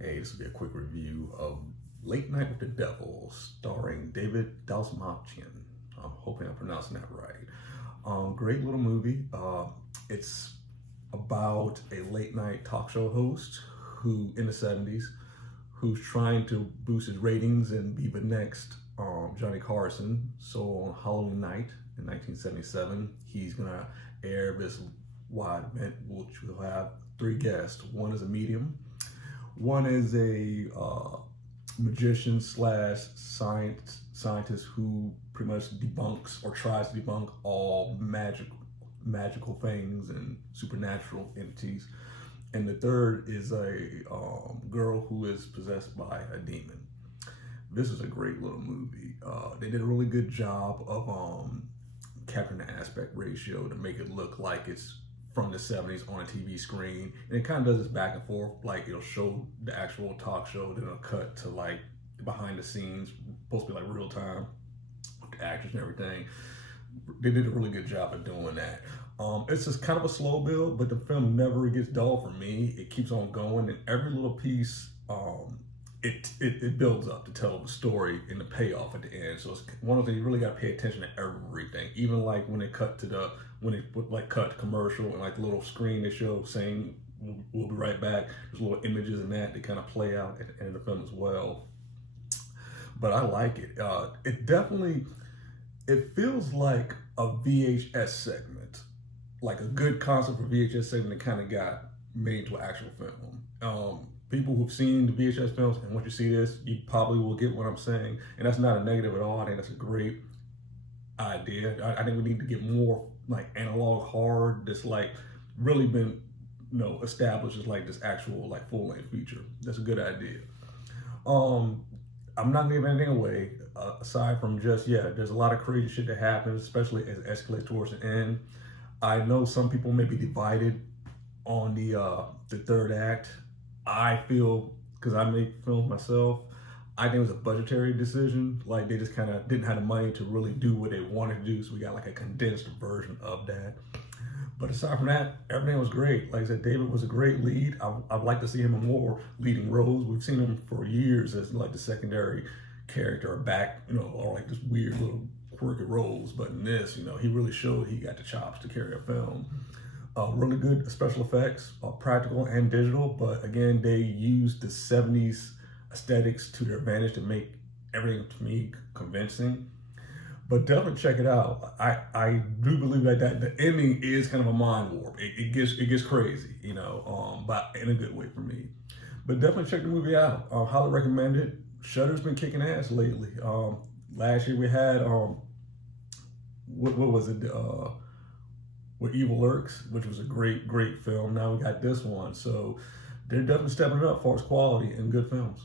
Hey, this will be a quick review of Late Night with the Devil, starring David Dastmalchian. I'm hoping I'm pronouncing that right. Great little movie. It's about a late night talk show host who, in the 70s, who's trying to boost his ratings and be the next Johnny Carson. So on Halloween night in 1977, he's gonna air this wide event, which will have three guests. One is a medium, one is a magician slash scientist who pretty much debunks or tries to debunk all magical things and supernatural entities. And the third is a girl who is possessed by a demon. This is a great little movie. They did a really good job of capturing the aspect ratio to make it look like it's from the 70s on a TV screen. And it kind of does this back and forth. Like it'll show the actual talk show, then it'll cut to like behind the scenes, supposed to be like real time with the actors and everything. They did a really good job of doing that. It's just kind of a slow build, but the film never gets dull for me. It keeps on going, and every little piece it builds up to tell the story and the payoff at the end. So it's one of the things you really got to pay attention to everything. Even like when they cut to cut to commercial and like the little screen they show saying we'll be right back. There's little images in that kind of play out at the end of the film as well. But I like it. It feels like a VHS segment, like a good concept for VHS segment that kind of got made to an actual film. People who've seen the VHS films, and once you see this, you probably will get what I'm saying. And that's not a negative at all. I think that's a great idea. I think we need to get more like analog horror that's like really been established as like this actual like full length feature. That's a good idea. I'm not giving anything away aside from just there's a lot of crazy shit that happens, especially as it escalates towards the end. I know some people may be divided on the third act. I feel, because I make films myself, I think it was a budgetary decision. Like they just kind of didn't have the money to really do what they wanted to do, so we got like a condensed version of that. But aside from that, everything was great. Like I said, David was a great lead. I'd like to see him in more leading roles. We've seen him for years as like the secondary character, back, or like this weird little quirky roles. But in this, he really showed he got the chops to carry a film. Really good special effects, practical and digital. But again, they used the 70s aesthetics to their advantage to make everything to me convincing. But definitely check it out. I do believe that the ending is kind of a mind warp. It gets crazy, but in a good way for me. But definitely check the movie out. Highly recommend it. Shudder's been kicking ass lately. Last year we had what was it? Where Evil Lurks, which was a great film. Now we got this one, so they're definitely stepping it up as far as quality and good films.